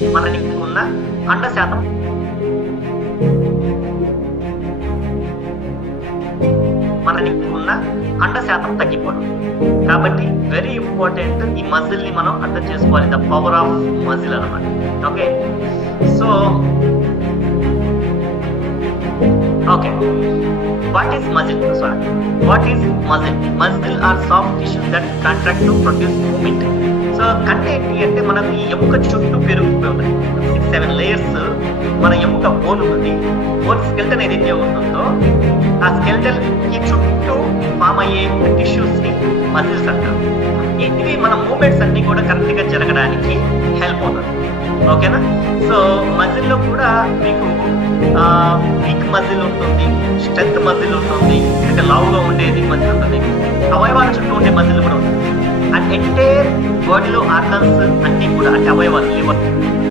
మనకి ఉన్న అండ శాతం తగ్గిపోవడం. కాబట్టి వెరీ ఇంపార్టెంట్, ఈ మజిల్ ని మనం అర్థం చేసుకోవాలి. ద పవర్ ఆఫ్ మజిల్ అన్నమాట. Okay, so okay, what is muscle? Muscle are soft tissues that contract to produce movement. So కంటే ఏంటి అంటే మనం ఈ ఎముక చుట్టూ పెరుగుతూ ఉంటాయి 6-7 లేయర్స్. మన ఎముక బోన్ ఉంది, బోన్ స్కెల్టన్ ఏదైతే ఉంటుందో ఆ స్కెల్టన్ కి చుట్టూ ఫామ్ అయ్యే టిష్యూస్ ని మజిల్స్ అంటారు. ఇవి మన మూమెంట్స్ అన్ని కూడా కరెక్ట్ గా జరగడానికి హెల్ప్ అవుతుంది. ఓకేనా? సో మజిల్ లో కూడా మీకు వీక్ మజిల్ ఉంటుంది, స్ట్రెంత్ మజిల్ ఉంటుంది, అంటే లావుగా ఉండేది మజిల్ ఉంటుంది, అవయవాల చుట్టూ ఉండే మజిల్ కూడా ఉంటుంది. అండ్ ఎంటైర్ బాడీలో ఆర్గన్స్ అన్ని కూడా, అంటే అవయవాలు, లివర్,